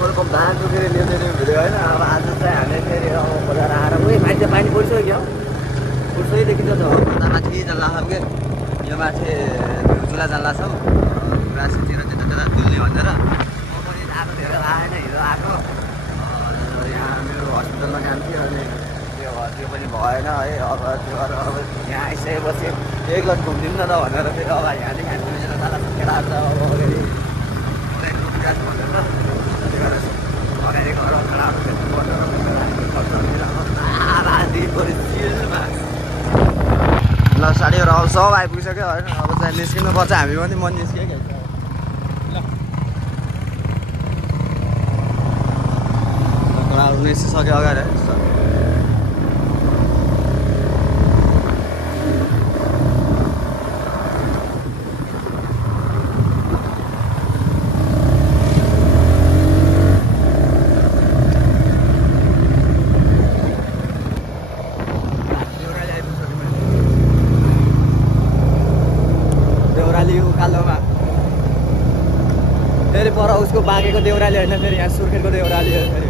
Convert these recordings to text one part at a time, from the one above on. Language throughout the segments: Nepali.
वर्ल्ड कप धान दुखेर ल्याउँदैन भिडियो होइन। अब आज चाहिँ हामीले फेरि अब बजार आएर उयो माथि त पानी परिसक्यो पुर्सै देखिन्छ त उता माथि जल्ला छ के यो माथि झुला जल्ला छ रासितिर त्यता डुल्ने भनेर म पनि आएको धेरै आएन हिजो आएको यहाँ मेरो हस्पिटलमा काम थियो अनि त्यो पनि भएन है। अब त्यो अब यहाँ आइसकेपछि एकलट घुम्दिउँ न त भनेर फेरि अब यहाँदेखि हामी लिएर जाँदा केटाहरू त अब अगाडि अगाडि घर ल साथीहरू अब सब आइपुगिसक्यो होइन। अब चाहिँ निस्किनुपर्छ हामी पनि म निस्केँ निस्किसक्यो अगाडि फेरि पर उसको बाँकेको देउराली होइन फेरि यहाँ सुर्खेतको देउराली हो फेरि।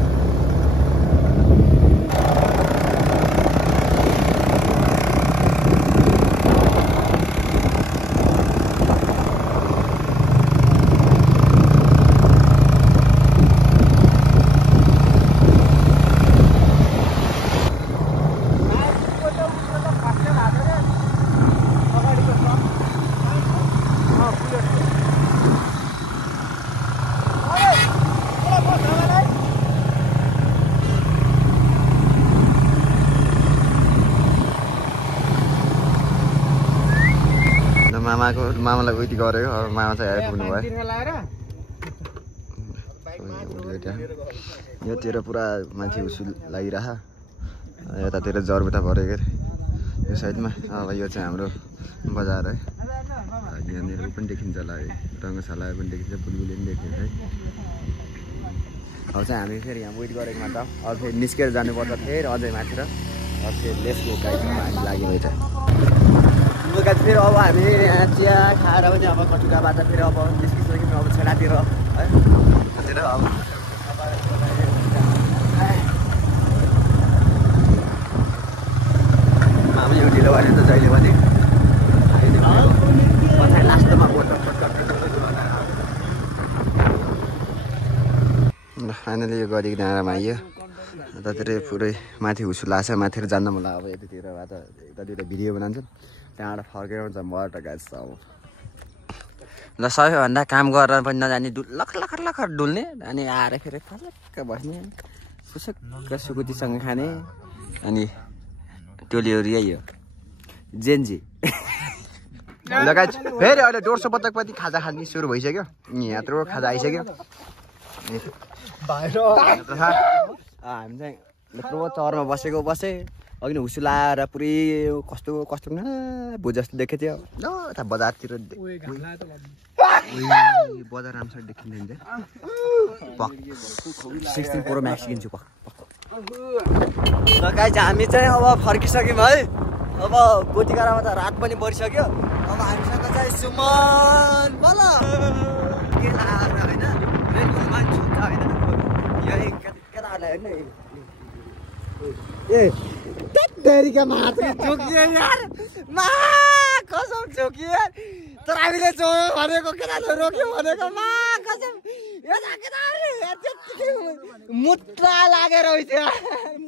मामालाई उति गरेको अब मामा चाहिँ आइपुग्नु भयो। योतिर पुरा मान्छे उसु लागिरह यतातिर जरबुटा परेको अरे यो साइडमा। अब यो चाहिँ हाम्रो बजार है। यहाँनिर पनि देखिन्छ होला है रङ्गशाला पनि देखिन्छ बुलबुली पनि देखिन्छ है। अब चाहिँ हामी फेरि यहाँ वेट गरेकोमा त अब फेरि निस्केर जानुपर्छ फेरि अझै माथिर। अब फेरि लेसको गाइडमा हामी लाग्यो है त फेरि अब हामी यहाँ चिया खाएर पनि अब कटुकाबाट फेरि अब निस्किसक्यौँ अब छेडातिर है त्यतिर अब मामा यो ढिलो भने त जहिले पनि पछाडि लास्टमा फाइनली यो गरी डाँडामा आइयो। यतातिर पुरै माथि हुसु लाग्छ माथि जान्न मलाई अब यतातिर यतातिर भिडियो बनाउँछन् त्यहाँबाट फर्केर हुन्छ मबाट गाइस। अब ल सबैभन्दा काम गरेर पनि नजाने लखर लखर डुल्ने अनि आएर फेरि फलक्क बस्ने फुसक्क सुकुटीसँग खाने अनि टोलीहरू यही हो जेन्जी। ल गाइस फेरि अहिले डोर्सो बतकपछि खाजा खाने सुरु भइसक्यो। यत्रो खाजा आइसक्यो हामी चाहिँ यत्रो चरमा बसे अघि नै हुसु लाएर पुरै कस्तो कस्तो भुज जस्तो देखेको थियो ल यता बजारतिर बजार राम्रोसँग देखिँदैन 16 प्रो म्याक्स किन्छु ल गाइस हामी चाहिँ अब फर्किसक्यौँ है। अब गोटीगाडामा त रात पनि परिसक्यो। अब हामीसँग चाहिँ सुमन बल के लाएर होइन रेलमा छुट्छ होइन यही केटाहरूलाई होइन ए तेरीका मात्र चोकियो यार मा कसम चोकियो यार तर हामीले जोयो भनेको केटाले रोक्यो भनेको मा कसम यता केटाले त्यतिकै मुट्टा लागेर थियो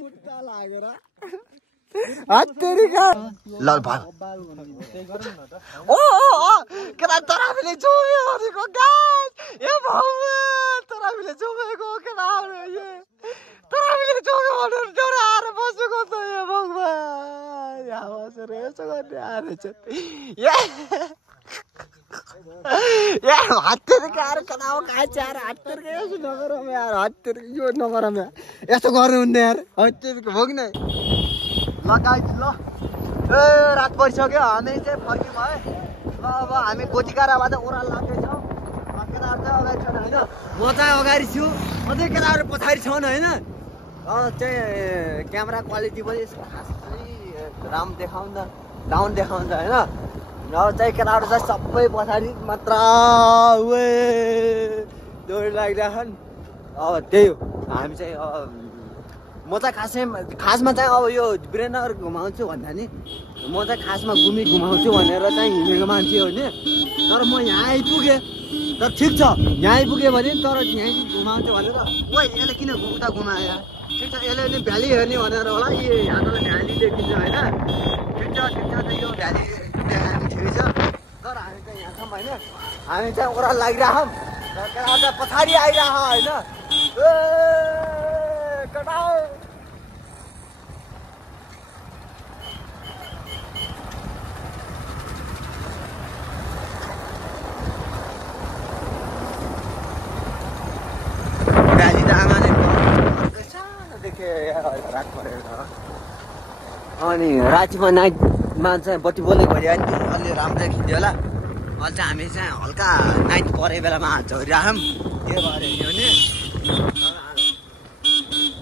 मुट्टा लागेर हत्तेरीका ल भाइ ओ केटा तर हामीले जोयो भनेको गाइस ए भगवान तर हामीले जोएको केटाले तर हामीले जोयो भनेर डराएर बसेको त ए भगवान यहाँ बसेर यसो गर्ने आएछ यार हत्तेरीका आएर कनाउ खाइछ यार हत्तेरीका यसो नगरौँ यार हत्तेरीका यो नगरौँ यार यसो गर्नुहुन्न यार हत्तेरीका भोग्ने ल गाइस ल ए रात परिसक्यो हामी चाहिँ फर्क्यौँ है। ल अब हामी गोटीगाडाबाट ओह्राल लाग्दैछौँ केटाहरू चाहिँ अगाडि छन् होइन म चाहिँ अगाडि छु अझै केटाहरू पछाडि छन् होइन। चाहिँ क्यामेरा क्वालिटी पनि खासै राम्रो देखाउँदा डाउन देखाउँछ होइन। अब चाहिँ केटाहरू चाहिँ सबै पछाडि मात्र दौड लागिरहेछन् अब त्यही हो हामी चाहिँ म चाहिँ खासमा चाहिँ अब यो वीरेन्द्रनगर घुमाउँछु भन्दा नि म चाहिँ खासमा घुमाउँछु भनेर चाहिँ हिँडेको मान्छे हो नि तर म यहाँ आइपुगेँ तर ठिक छ यहाँ आइपुगेँ भने तर यहाँ घुमाउँछु भनेर ओ यसले किन उता घुमायो ठिक छ यसले नि भ्याली हेर्ने भनेर होला यहाँ तल भ्याली देखिन्छ होइन ठिक छ यो भ्याली ठिकै छ तर हामी चाहिँ यहाँ छौँ होइन हामी चाहिँ ओह्रालो लागिरहेछौँ केटा पछाडि आइरह होइन केटा भ्याली त आमाले देखे रात परेर अनि रातिमा नाइटमा चाहिँ बत्ती बोलेको भए नि अलि राम्रो खिच्यो होला अहिले चाहिँ हामी चाहिँ हल्का नाइट परेको बेलामा झरिरहेछौँ त्यो भएर हिँड्यो नि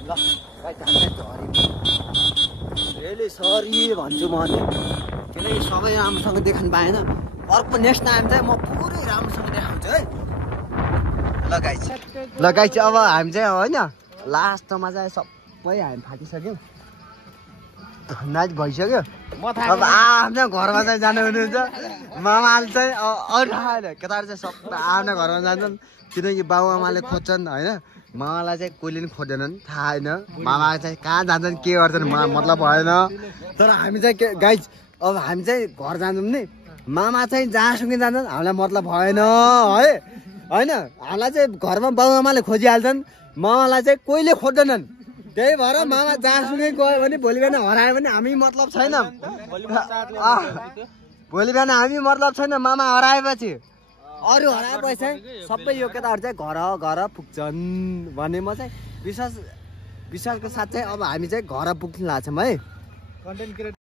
ल रेली सरी भन्छु म किनकि सबै राम्रोसँग देख्न पाएन अर्को नेक्स्ट टाइम चाहिँ म पुरै राम्रोसँग देखाउँछु है लगाइ चाहिँ अब हामी चाहिँ होइन लास्टमा चाहिँ सबै हामी फाटिसक्यौँ नाइट भइसक्यो अब आफ्नो घरमा चाहिँ जानु हुनुहुन्छ मामाले चाहिँ अरू केटाहरू चाहिँ सबै आफ्नो घरमा जान्छन् किनकि बाबुआमाले खोज्छन् होइन मामालाई चाहिँ कोहीले पनि खोज्दैनन् थाहा छैन मामा चाहिँ कहाँ जान्छन् के गर्छन् मतलब भएन तर हामी चाहिँ गाइज अब हामी चाहिँ घर जान्छौँ नि मामा चाहिँ जहाँसँगै जान्छन् हामीलाई मतलब भएन है होइन हामीलाई चाहिँ घरमा बाबुआमाले खोजिहाल्छन् मामालाई चाहिँ कोहीले खोज्दैनन् त्यही भएर मामा जहाँसँगै गयो भने भोलि बिहान हरायो भने हामी मतलब छैन भोलि बिहान हामी मतलब छैन मामा हराएपछि अरू हराएपछि चाहिँ सबै यो केटाहरू चाहिँ घर पुग्छन् भन्ने म चाहिँ विश्वासको साथ चाहिँ अब हामी चाहिँ घर पुग्न लाग्छौँ है।